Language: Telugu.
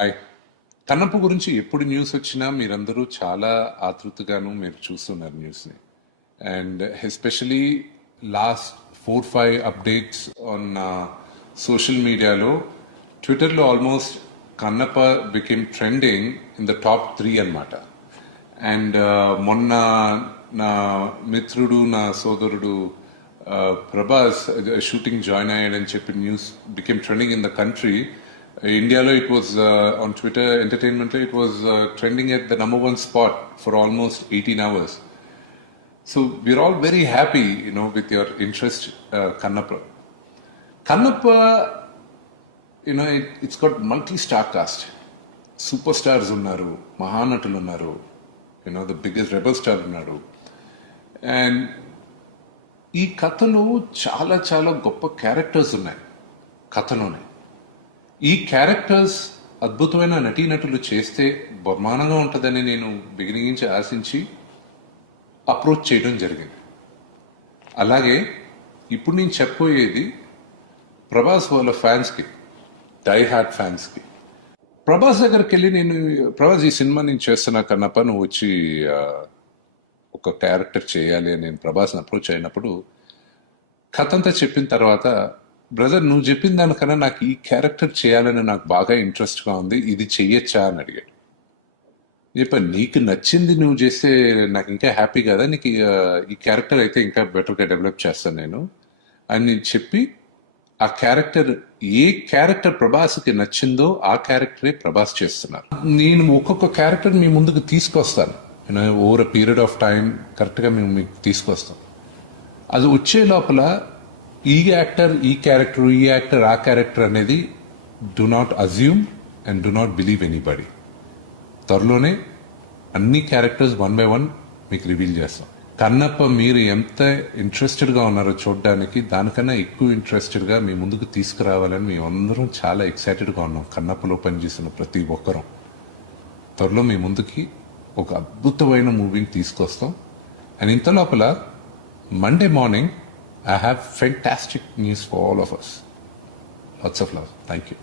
హాయ్. కన్నప్ప గురించి ఎప్పుడు న్యూస్ వచ్చినా మీరందరూ చాలా ఆతృతగాను మీరు చూస్తున్నారు న్యూస్ని. And especially last 4-5 updates on social మీడియాలో, ట్విట్టర్లో almost Kannappa became trending in the top 3 అన్నమాట. అండ్ మొన్న నా మిత్రుడు, నా సోదరుడు ప్రభాస్ షూటింగ్ జాయిన్ అయ్యాడని చెప్పి news became trending in the country. India, it was on Twitter entertainment, it was trending at the number 1 spot for almost 18 hours. So we're all very happy, with your interest, Kannappa. Kannappa, it's got multi-star cast. Superstars unnaru, Mahanatuలు unnaru, the biggest rebel star unnaru. And ఈ కథలో చాలా చాలా గొప్ప క్యారెక్టర్స్ ఉన్నాయి కథలోనే. ఈ క్యారెక్టర్స్ అద్భుతమైన నటీనటులు చేస్తే బహుమానంగా ఉంటుందని నేను బిగినింగ్ నుంచి ఆశించి అప్రోచ్ చేయడం జరిగింది. అలాగే ఇప్పుడు నేను చెప్పబోయేది ప్రభాస్ వాళ్ళ ఫ్యాన్స్కి, డై హార్ట్ ఫ్యాన్స్కి. ప్రభాస్ దగ్గరికి వెళ్ళి ప్రభాస్ ఈ సినిమా నేను చేస్తున్నా కన్నప్ప, నువ్వు వచ్చి ఒక క్యారెక్టర్ చేయాలి అని నేను ప్రభాస్ని అప్రోచ్ అయినప్పుడు కథ అంతా చెప్పిన తర్వాత, బ్రదర్ నువ్వు చెప్పిన దానికన్నా నాకు ఈ క్యారెక్టర్ చేయాలని నాకు బాగా ఇంట్రెస్ట్గా ఉంది, ఇది చెయ్యొచ్చా అని అడిగాడు. చెప్పాను, నీకు నచ్చింది నువ్వు చేస్తే నాకు ఇంకా హ్యాపీ కదా, నీకు ఈ క్యారెక్టర్ అయితే ఇంకా బెటర్గా డెవలప్ చేస్తాను నేను అని చెప్పి, ఆ క్యారెక్టర్ ఏ క్యారెక్టర్ ప్రభాస్కి నచ్చిందో ఆ క్యారెక్టరే ప్రభాస్ చేస్తున్నారు. నేను ఒక్కొక్క క్యారెక్టర్ మీ ముందుకు తీసుకొస్తాను, over a period of time కరెక్ట్గా మేము మీకు తీసుకొస్తాం. అది వచ్చే లోపల ఈ యాక్టర్ ఈ క్యారెక్టర్, ఈ యాక్టర్ ఆ క్యారెక్టర్ అనేది do not assume and do not believe anybody. త్వరలోనే అన్ని క్యారెక్టర్స్ 1 by 1 మీకు రివీల్ చేస్తాం. కన్నప్ప మీరు ఎంత ఇంట్రెస్టెడ్గా ఉన్నారో చూడడానికి, దానికన్నా ఎక్కువ ఇంట్రెస్టెడ్గా మీ ముందుకు తీసుకురావాలని మేము అందరం చాలా ఎక్సైటెడ్గా ఉన్నాం. కన్నప్పలో పనిచేసిన ప్రతి ఒక్కరం త్వరలో మీ ముందుకి ఒక అద్భుతమైన మూవీని తీసుకొస్తాం. అండ్ ఇంత లోపల Monday morning, I have fantastic news for all of us. Lots of love. Thank you.